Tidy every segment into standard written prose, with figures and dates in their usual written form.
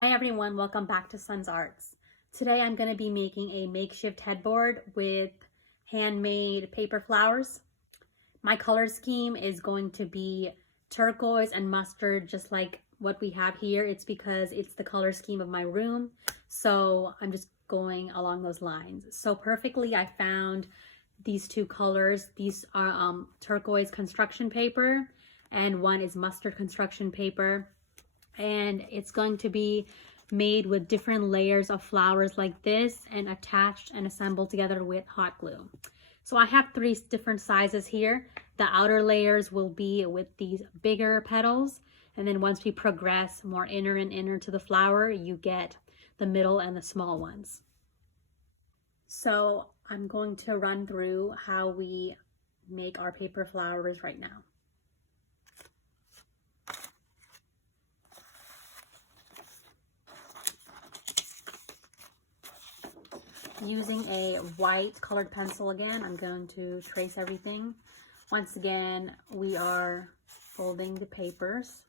Hi everyone, welcome back to Sun's Arts. Today I'm going to be making a makeshift headboard with handmade paper flowers. My color scheme is going to be turquoise and mustard, just like what we have here. It's because it's the color scheme of my room, so I'm just going along those lines. So perfectly I found these two colors. These are turquoise construction paper and one is mustard construction paper. And it's going to be made with different layers of flowers like this and attached and assembled together with hot glue. So I have three different sizes here. The outer layers will be with these bigger petals, and then once we progress more inner and inner to the flower, you get the middle and the small ones. So I'm going to run through how we make our paper flowers right now. Using a white colored pencil again, I'm going to trace everything. Once again, we are folding the papers.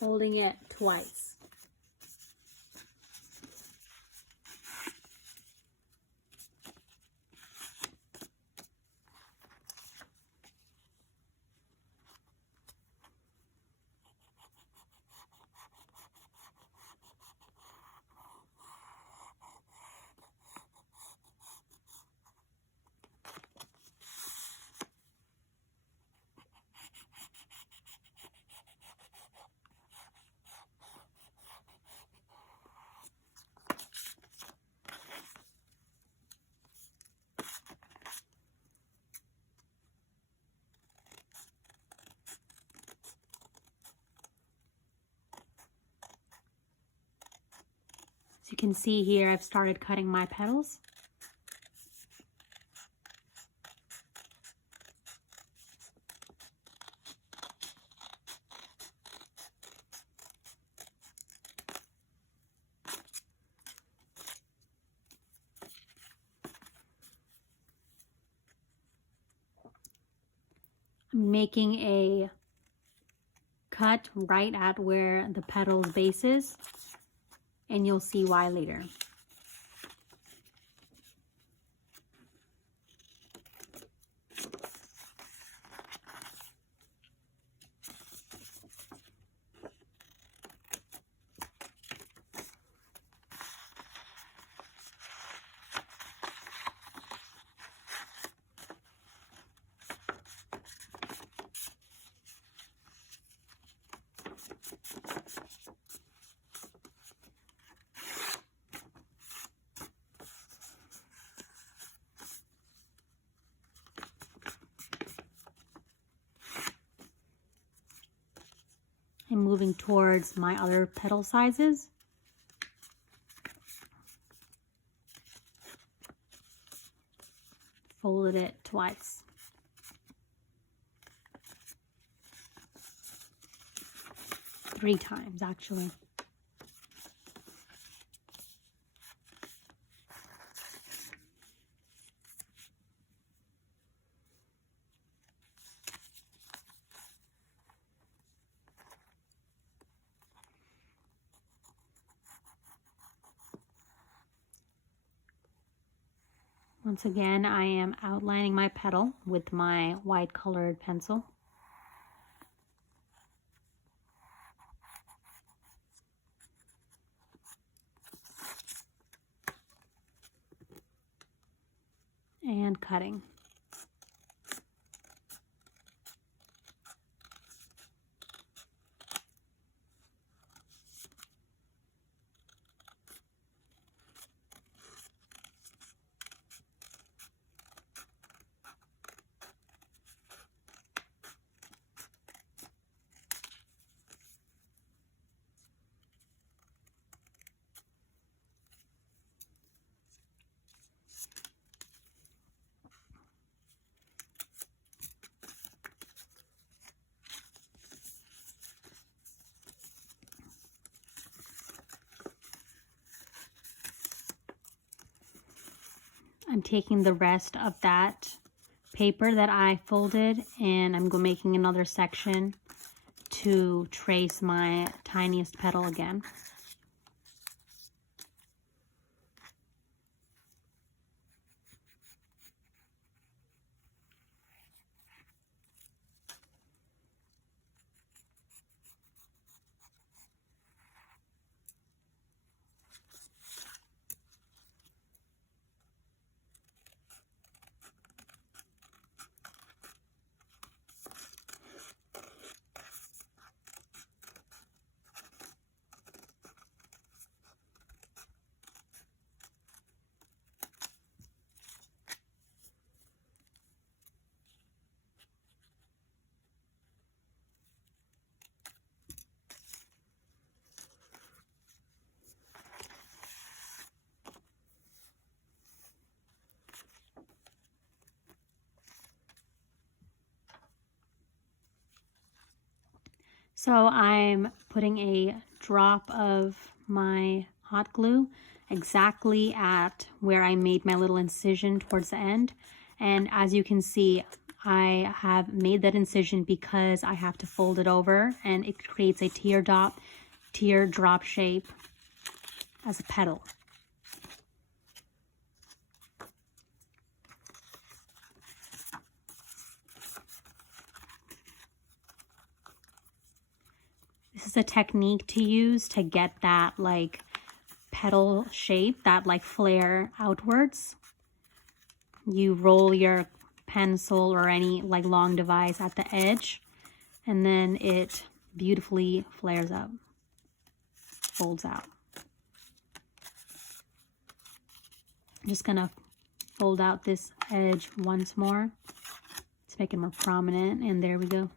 Folding it twice. As you can see here, I've started cutting my petals. I'm making a cut right at where the petal's base is, and you'll see why later. I'm moving towards my other petal sizes. Folded it twice. Three times, actually. Once again, I am outlining my petal with my white colored pencil. And cutting. I'm taking the rest of that paper that I folded and I'm making another section to trace my tiniest petal again. So I'm putting a drop of my hot glue exactly at where I made my little incision towards the end. And as you can see, I have made that incision because I have to fold it over and it creates a teardrop shape as a petal. This is a technique to use to get that like petal shape, that like flare outwards. You roll your pencil or any like long device at the edge and then it beautifully flares up, folds out. I'm just gonna fold out this edge once more to make it more prominent, and there we go.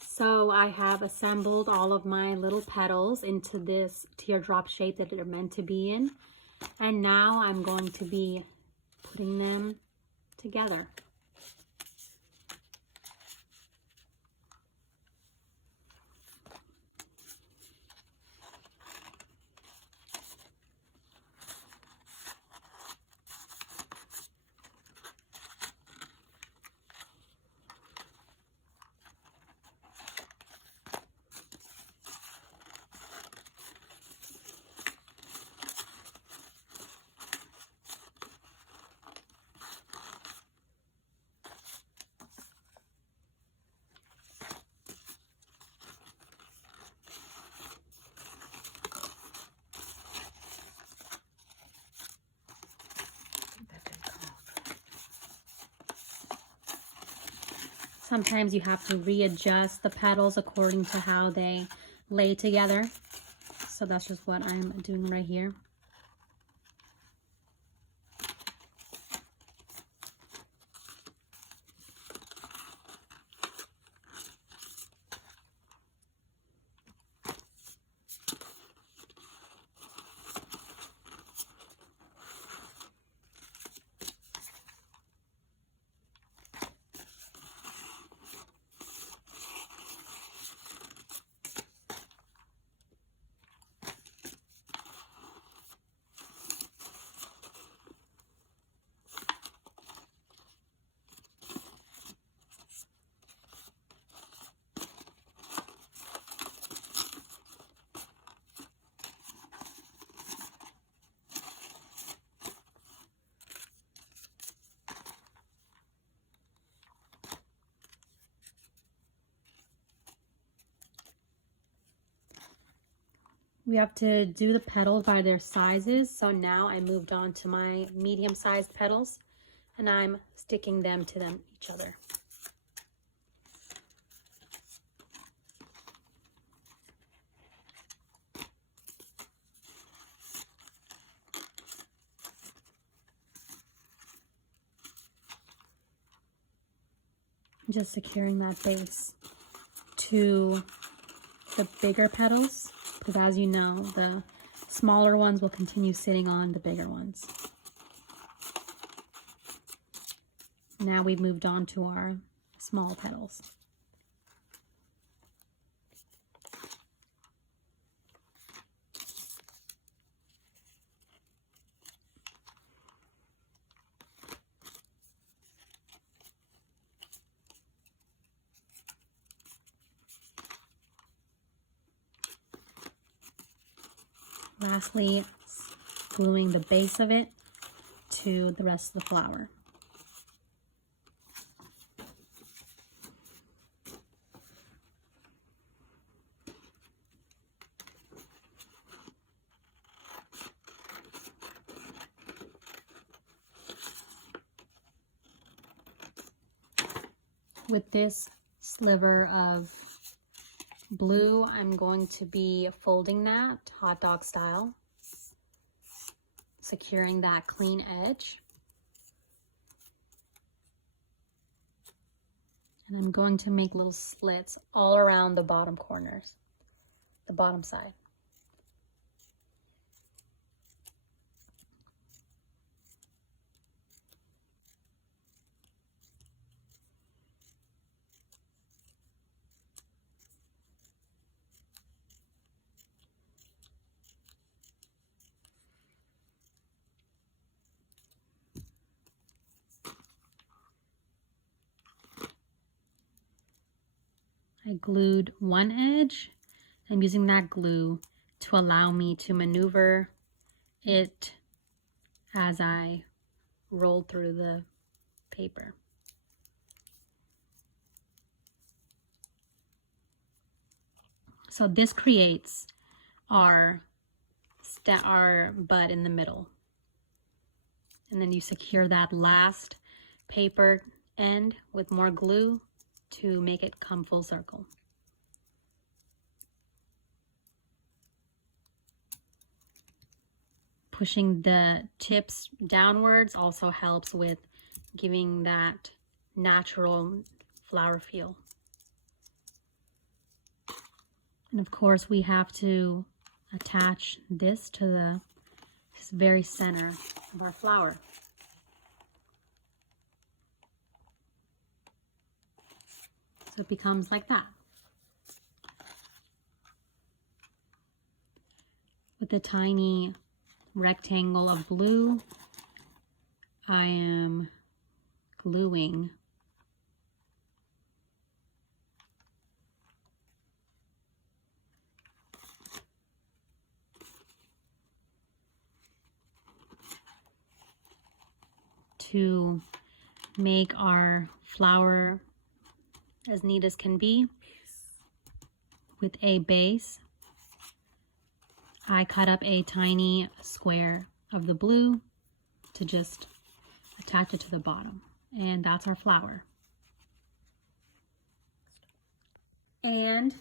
So I have assembled all of my little petals into this teardrop shape that they're meant to be in. And now I'm going to be putting them together. Sometimes you have to readjust the petals according to how they lay together. So that's just what I'm doing right here. We have to do the petals by their sizes. So now I moved on to my medium-sized petals and I'm sticking them to each other. Just securing that base to the bigger petals, because as you know, the smaller ones will continue sitting on the bigger ones. Now we've moved on to our small petals. Lastly, gluing the base of it to the rest of the flower. With this sliver of blue, I'm going to be folding that hot dog style, securing that clean edge. And I'm going to make little slits all around the bottom corners, the bottom side. I glued one edge. I'm using that glue to allow me to maneuver it as I roll through the paper. So this creates our bud in the middle. And then you secure that last paper end with more glue to make it come full circle. Pushing the tips downwards also helps with giving that natural flower feel. And of course we have to attach this to this very center of our flower. So it becomes like that. With a tiny rectangle of blue, I am gluing to make our flower as neat as can be. With a base, I cut up a tiny square of the blue to just attach it to the bottom, and that's our flower. And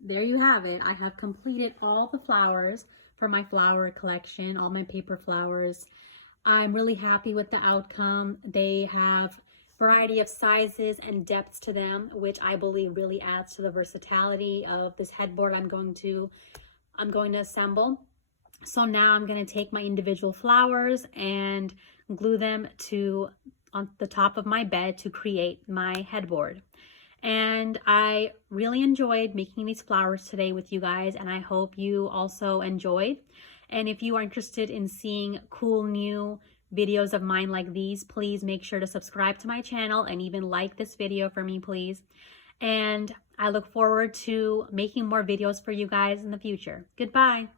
there you have it. I have completed all the flowers for my flower collection, all my paper flowers. I'm really happy with the outcome. They have variety of sizes and depths to them, which I believe really adds to the versatility of this headboard I'm going to assemble. So now I'm going to take my individual flowers and glue them on the top of my bed to create my headboard. And I really enjoyed making these flowers today with you guys, and I hope you also enjoyed. And if you are interested in seeing cool new videos of mine like these, please make sure to subscribe to my channel and even like this video for me, please. And I look forward to making more videos for you guys in the future. Goodbye.